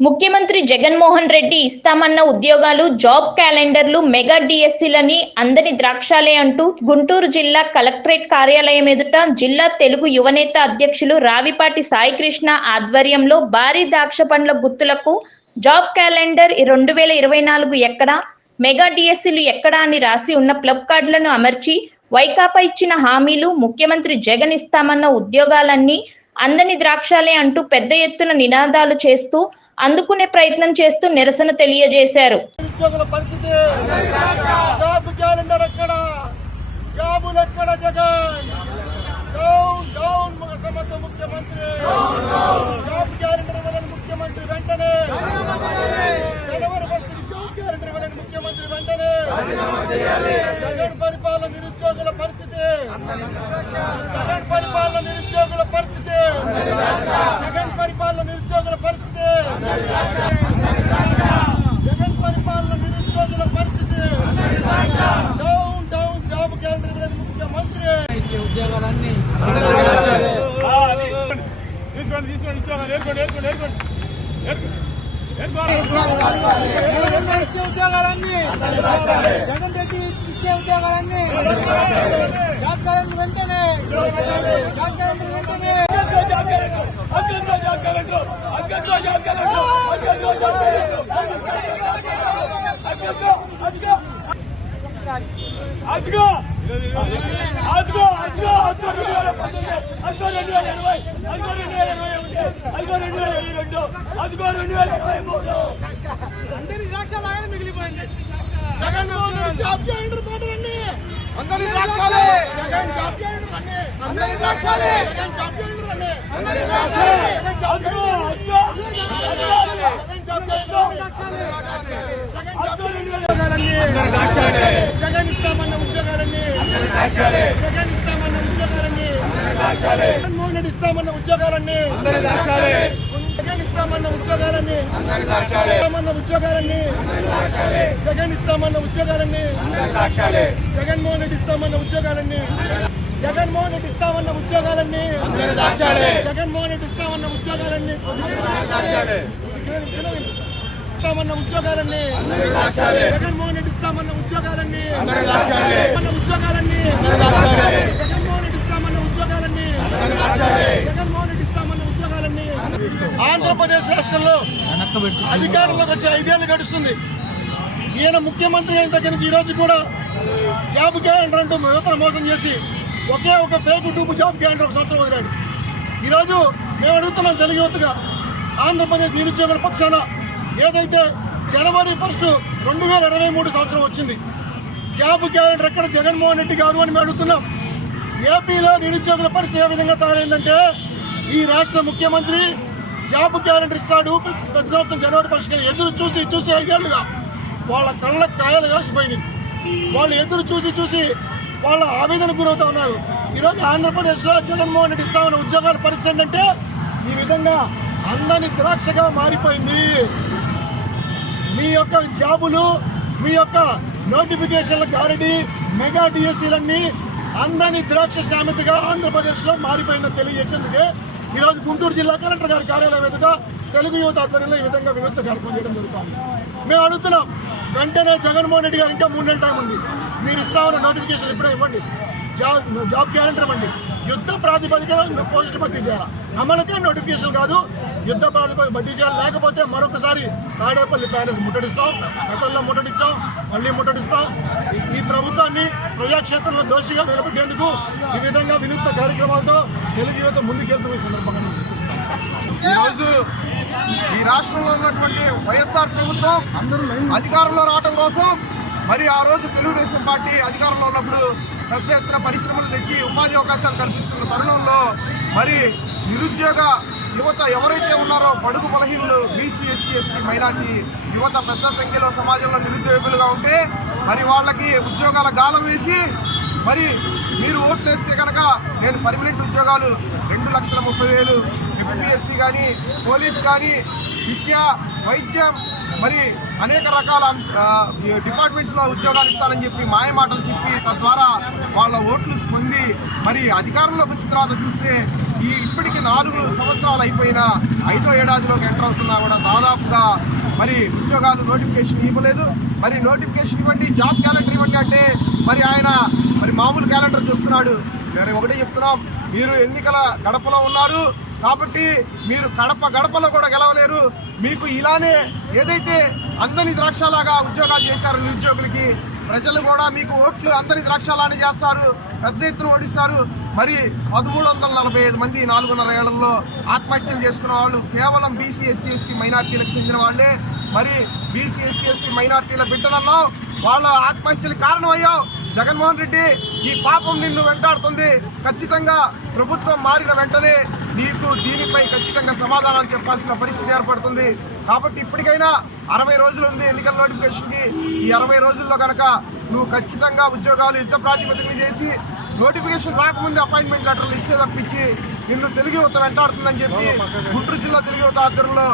ముఖ్యమంత్రి జగన్మోహన్ రెడ్డి ఇస్తామన్న ఉద్యోగాలు job క్యాలెండర్లు mega డిఎస్సీలని అందని ద్రాక్షాలే అంటూ గుంటూరు జిల్లా కలెక్టరేట్ కార్యాలయం ఎదుట జిల్లా తెలుగు యువనేత అధ్యక్షులు రావిపాటి సాయికృష్ణ ఆధ్వర్యంలో భారీ ద్రాక్ష పండ్ల గుత్తులకు జాబ్ క్యాలెండర్ రెండు వేల ఇరవై నాలుగు ఎక్కడ మెగా డిఎస్సీలు ఎక్కడ అని రాసి ఉన్న ప్లబ్ కార్డులను అమర్చి వైకాపా ఇచ్చిన హామీలు ముఖ్యమంత్రి జగన్ ఇస్తామన్న ఉద్యోగాలన్నీ అందని ద్రాక్షాలే అంటూ పెద్ద ఎత్తున నినాదాలు చేస్తూ అందుకునే ప్రయత్నం చేస్తూ నిరసన తెలియజేశారు. పరిస్థితి. ముఖ్యమంత్రి. ముఖ్యమంత్రి జగన్ పరిపాలన నిరుద్యోగుల పరిస్థితి. జగన్ పరిపాలన నిరుద్యోగుల పరిస్థితి జగన్ పరిపాలన నిరుద్యోగుల పరిస్థితి జగన్ పరిపాలన నిరుద్యోగుల పరిస్థితి డౌన్ డౌన్ జాబ్ క్యాలెండర్ ఇవ్వడానికి ముఖ్యమంత్రి ఉద్యోగాలన్నీ తీసుకోండి తీసుకోండి ఉద్యోగాలు ఏర్కోండి ఏర్కోండి ఏర్కోండి ఇచ్చే ఉద్యోగాలన్నీ జగన్ రెడ్డి ఇచ్చే ఉద్యోగాలన్నీ వెంటనే వెంటనే అదిగో అదిగో అదిగో అదిగో రెండు వేల పంతొమ్మిది అదిగో రెండు వేల ఇరవై. అదిగో రెండు వేల ఇరవై ఒకటి. అదిగో రెండు వేల ఇరవై రెండు. అదిగో రెండు వేల ఇరవై మూడు. అందరి ద్రాక్షలాగానే మిగిలిపోయింది. రెడ్డి జాబ్ క్యాలెండర్ మాటలండి అందరి ద్రాక్షాలే. జగన్ జాబ్ క్యాలెండర్ అండి అందరి ద్రాక్షాలే. జగన్ జాబ్ క్యాలెండర్ అండి అందరి ద్రాక్షాలే. జగన్ జాబ్ అదిగో Jagan job calendar Jagan job ఉద్యోగాలన్నీ Jagan ఇస్తామన్న. జగన్ ఇస్తామన్న ఉద్యోగాలన్నీ. జగన్మోహన్ రెడ్డి ఇస్తామన్న ఉద్యోగాలన్నీ. జగన్ ఇస్తామన్న ఉద్యోగాలన్నీ. ఇస్తామన్న ఉద్యోగాలన్నీ. జగన్ ఇస్తామన్న ఉద్యోగాలన్నీ. జగన్మోహన్ రెడ్డి ఇస్తామన్న ఉద్యోగాలన్నీ. జగన్మోహన్ రెడ్డి ఇస్తామన్న ఉద్యోగాలన్నీ. జగన్మోహన్ రెడ్డి ఇస్తామన్న ఉద్యోగాలన్నీ. ఇస్తామన్న ఉద్యోగాలన్నీ. జగన్మోహన్ రెడ్డి ఇస్తామన్న ఉద్యోగాలన్నీ. ఇస్తామన్న ఉద్యోగాలన్నీ. జగన్మోహన్ రెడ్డి ఇస్తామన్న ఉద్యోగాలన్నీ. జగన్మోహన్ రెడ్డి ఇస్తామన్న ఉద్యోగాలన్నీ. ఆంధ్రప్రదేశ్ రాష్ట్రంలో అధికారంలోకి వచ్చి ఐదేళ్ళు గడుస్తుంది. ఈయన ముఖ్యమంత్రి అయిన దగ్గర నుంచి ఈ రోజు కూడా జాబ్ క్యాలెండర్ అంటూ యువతను మోసం చేసి ఒకే ఒక ఫేక్ డూపు జాబ్ క్యాలెండర్ ఒక సంవత్సరం వదిలాడు. ఈరోజు మేము అడుగుతున్నాం తెలుగు యువతగా ఆంధ్రప్రదేశ్ నిరుద్యోగుల పక్షాన ఏదైతే జనవరి ఫస్ట్ రెండు వేల ఇరవై మూడు సంవత్సరం వచ్చింది. జాబ్ క్యాలెండర్ ఎక్కడ? జగన్మోహన్ రెడ్డి గారు అని మేము అడుగుతున్నాం. ఏపీలో నిరుద్యోగుల పరిస్థితి ఏ విధంగా తయారైందంటే ఈ రాష్ట్ర ముఖ్యమంత్రి జాబ్ క్యాలెండర్ ఇస్తాడు పెద్ద సంవత్సరం జనవరి ఫస్ట్ ఎదురు చూసి చూసి ఐదేళ్ళుగా వాళ్ళ కళ్ళ కాయలు కాసిపోయినాయి. వాళ్ళు ఎదురు చూసి చూసి వాళ్ళ ఆవేదన గురవుతా ఉన్నారు. ఈరోజు ఆంధ్రప్రదేశ్లో జగన్మోహన్ రెడ్డి ఇస్తా ఉన్న ఉద్యోగాల పరిస్థితి ఏంటంటే ఈ విధంగా అందరినీ ద్రాక్షగా మారిపోయింది. మీ యొక్క జాబులు మీ యొక్క నోటిఫికేషన్ల గారడి మెగా డిఎస్సీలన్నీ అందని ద్రాక్ష సామెతగా ఆంధ్రప్రదేశ్లో మారిపోయిందని తెలియజేసేందుకే ఈరోజు గుంటూరు జిల్లా కలెక్టర్ గారి కార్యాలయం ఎదుట తెలుగు యువత ఆధ్వర్యంలో ఈ విధంగా వినూత్న కార్యక్రమం చేయడం జరుగుతుంది. మేము అడుగుతున్నాం వెంటనే జగన్మోహన్ రెడ్డి గారు ఇంకా మూడు నెలల టైం ఉంది. మీరు ఇస్తామన్న నోటిఫికేషన్ ఇప్పుడే ఇవ్వండి. జాబ్ జాబ్ గ్యారెంటర్ ఇవ్వండి యుద్ధ ప్రాతిపదికన పోస్ట్ భర్తీ చేయాలి? అమలుకే నోటిఫికేషన్ కాదు. యుద్ధ ప్రాతిపదిక భర్తీ చేయాలి. లేకపోతే మరొకసారి తాడేపల్లి ప్యాలెస్ ముట్టడిస్తాం. గతంలో ముట్టడిస్తాం మళ్ళీ ముట్టడిస్తాం. ఈ- ప్రభుత్వాన్ని ప్రజాక్షేత్రంలో దోషిగా నిలబెట్టేందుకు ఈ విధంగా వినూత్న కార్యక్రమాలతో తెలుగు యువత ముందుకెళ్తూ ఈ సందర్భంగా ఈరోజు ఈ రాష్ట్రంలో ఉన్నటువంటి వైఎస్ఆర్ ప్రభుత్వం అధికారంలో రావడం కోసం మరి ఆ రోజు తెలుగుదేశం పార్టీ అధికారంలో ఉన్నప్పుడు పెద్ద ఎత్తున పరిశ్రమలు తెచ్చి ఉపాధి అవకాశాలు కల్పిస్తున్న తరుణంలో మరి నిరుద్యోగ యువత ఎవరైతే ఉన్నారో బడుగు బలహీనులు బీసీ ఎస్సీ ఎస్టీ మైనార్టీ యువత పెద్ద సంఖ్యలో సమాజంలో నిరుద్యోగులుగా ఉంటే మరి వాళ్ళకి ఉద్యోగాల గాలం వేసి మరి మీరు ఓట్లు వేస్తే కనుక నేను పర్మనెంట్ ఉద్యోగాలు రెండు లక్షల ముప్పై వేలు ఎంపీఎస్సీ కానీ పోలీస్ కానీ విద్య వైద్యం మరి అనేక రకాల డిపార్ట్మెంట్స్లో ఉద్యోగాలు ఇస్తారని చెప్పి మాయ మాటలు చెప్పి తద్వారా వాళ్ళ ఓట్లు పొంది మరి అధికారంలోకి వచ్చిన తర్వాత చూస్తే ఈ ఇప్పటికి నాలుగు సంవత్సరాలు అయిపోయినా ఐదో ఏడాదిలోకి ఎంటర్ అవుతున్నా కూడా దాదాపుగా మరి ఉద్యోగాలు నోటిఫికేషన్ ఇవ్వలేదు. మరి నోటిఫికేషన్ ఇవ్వండి జాబ్ క్యాలెండర్ ఇవ్వండి అంటే మరి ఆయన మరి మామూలు క్యాలెండర్ చూస్తున్నాడు. నేను ఒకటే చెప్తున్నాం మీరు ఎన్నికల గడపలో ఉన్నారు కాబట్టి మీరు గడప గడపలో కూడా గెలవలేరు. మీకు ఇలానే ఏదైతే అందని ద్రాక్షలాగా ఉద్యోగాలు చేశారు నిరుద్యోగులకి ప్రజలు కూడా మీకు ఓట్లు అందరి ద్రాక్షలానే చేస్తారు పెద్ద ఎత్తున ఓడిస్తారు. మరి పదమూడు వందల నలభై ఐదు మంది నాలుగున్నర ఏళ్ళలో ఆత్మహత్యలు చేసుకున్న వాళ్ళు కేవలం బీసీ ఎస్సీ ఎస్టీ మైనార్టీలకు చెందిన వాళ్ళే. మరి బీసీ ఎస్సీ ఎస్టీ మైనార్టీల బిడ్డలలో వాళ్ళ ఆత్మహత్యలకు కారణమయ్యావు. జగన్మోహన్ రెడ్డి ఈ పాపం నిన్ను వెంటాడుతుంది. ఖచ్చితంగా ప్రభుత్వం మారిన వెంటనే నీకు దీనిపై ఖచ్చితంగా సమాధానం చెప్పాల్సిన పరిస్థితి ఏర్పడుతుంది. కాబట్టి ఇప్పటికైనా అరవై రోజులు ఉంది ఎన్నికల నోటిఫికేషన్కి. ఈ అరవై రోజుల్లో కనుక నువ్వు ఖచ్చితంగా ఉద్యోగాలు యుద్ధ ప్రాతిపదికన చేసి నోటిఫికేషన్ రాకముందే అపాయింట్మెంట్ లెటర్లు ఇస్తే తప్పించి నిన్ను తెలుగు యువత వెంటాడుతుందని చెప్పి గుంటూరు జిల్లా తెలుగు యువత ఆధ్వర్యంలో